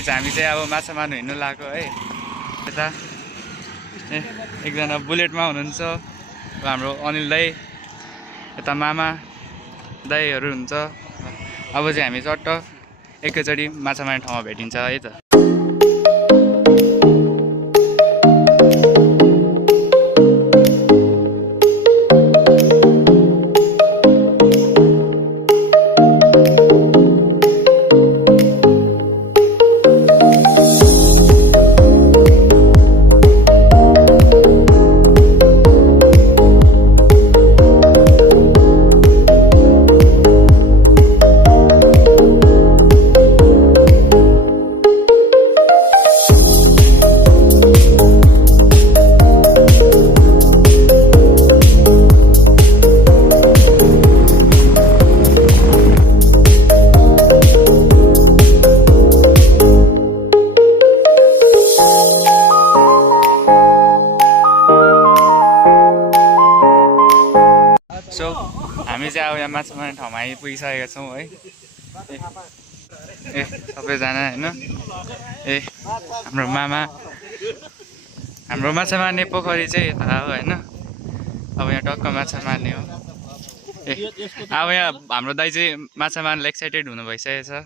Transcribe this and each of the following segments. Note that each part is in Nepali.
गाइज हामी चाहिँ अब माछा मार्नु हिँड्नु लाग्यो है। यता एकजना बुलेटमा हुनुहुन्छ हाम्रो अनिल दाई, यता मामा दाईहरू हुन्छ। अब चाहिँ हामी चट्ट एकैचोटि माछा मार्ने ठाउँमा भेटिन्छ है त। सो हामी चाहिँ अब यहाँ माछा मार्ने ठाउँमा आइपुगिसकेका छौँ है। ए सबैजना होइन। ए हाम्रो मामा, हाम्रो माछा मार्ने पोखरी चाहिँ यता हो होइन। अब यहाँ टक्क माछा मार्ने हो। ए अब यहाँ हाम्रो दाइ चाहिँ माछा मार्नलाई एक्साइटेड हुनु भइसकेको छ।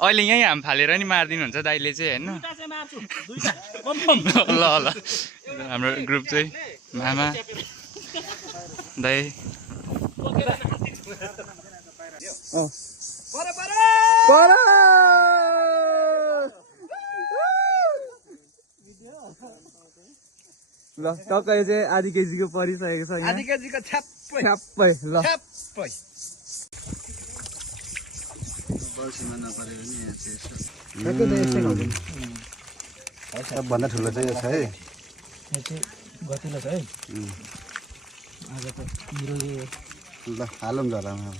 अहिले यहीँ हाम फालेर नि मारिदिनुहुन्छ दाइले चाहिँ होइन। ल ल हाम्रो ग्रुप चाहिँ मामा दाइ ल टक्कै चाहिँ आधी केजीको परिसकेको छ। आधी केजीको छ्याप्पै छ्याप्पै ल छ्याप्पै बल्छीमा नपरेको नि यहाँ चाहिँ सबभन्दा ठुलो चाहिँ यो छ है। यो चाहिँ गतिलो छ है। आज त ल हालौँ जरामा।